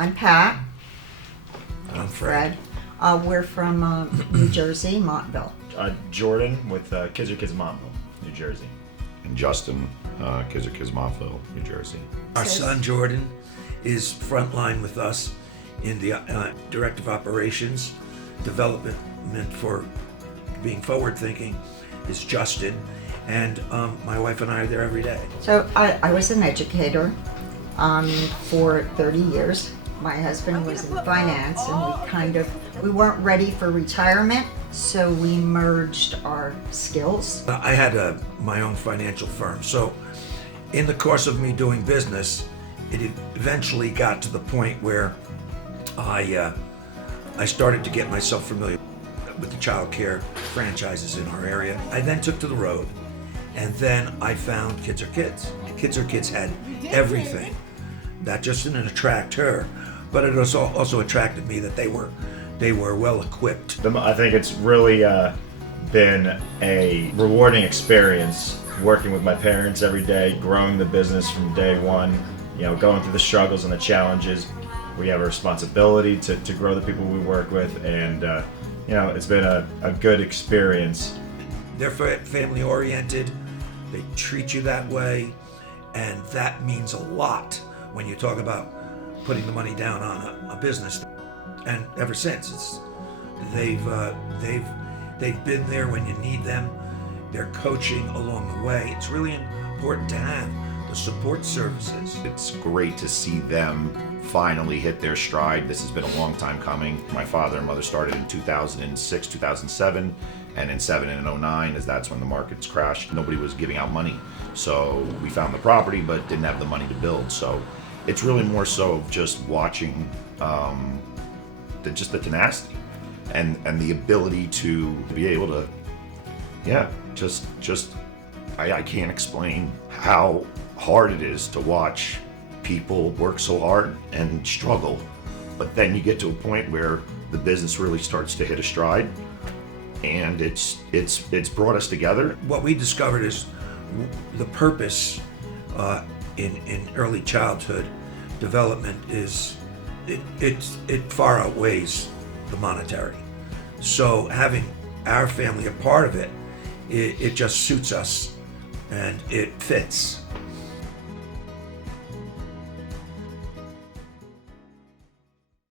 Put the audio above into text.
I'm Pat. I'm Fred. We're from New Jersey, Montville. Jordan with Kids Are Kids Montville, New Jersey. And Justin, Kids Are Kids Montville, New Jersey. Our son Jordan is frontline with us in the directive operations. Development for being forward thinking is Justin, and my wife and I are there every day. So I was an educator for 30 years. My husband was in finance, and we weren't ready for retirement, so we merged our skills. I had my own financial firm, so in the course of me doing business, it eventually got to the point where I started to get myself familiar with the child care franchises in our area. I then took to the road, and then I found Kids Are Kids. Kids Are Kids had everything. That just didn't attract her, but it also attracted me that they were well equipped. I think it's really been a rewarding experience working with my parents every day, growing the business from day one, going through the struggles and the challenges. We have a responsibility to grow the people we work with, and it's been a good experience. They're family oriented, they treat you that way, and that means a lot when you talk about putting the money down on a business. And ever since, they've been there when you need them. They're coaching along the way. It's really important to have the support services. It's great to see them finally hit their stride. This has been a long time coming. My father and mother started in 2006, 2007, and in 7 and 09, as that's when the markets crashed. Nobody was giving out money. So we found the property, but didn't have the money to build. So it's really more so of just watching the tenacity and the ability to be able to, I can't explain how hard it is to watch people work so hard and struggle, but then you get to a point where the business really starts to hit a stride, and it's brought us together. What we discovered is the purpose in early childhood development is it far outweighs the monetary. So having our family a part of it, it just suits us and it fits.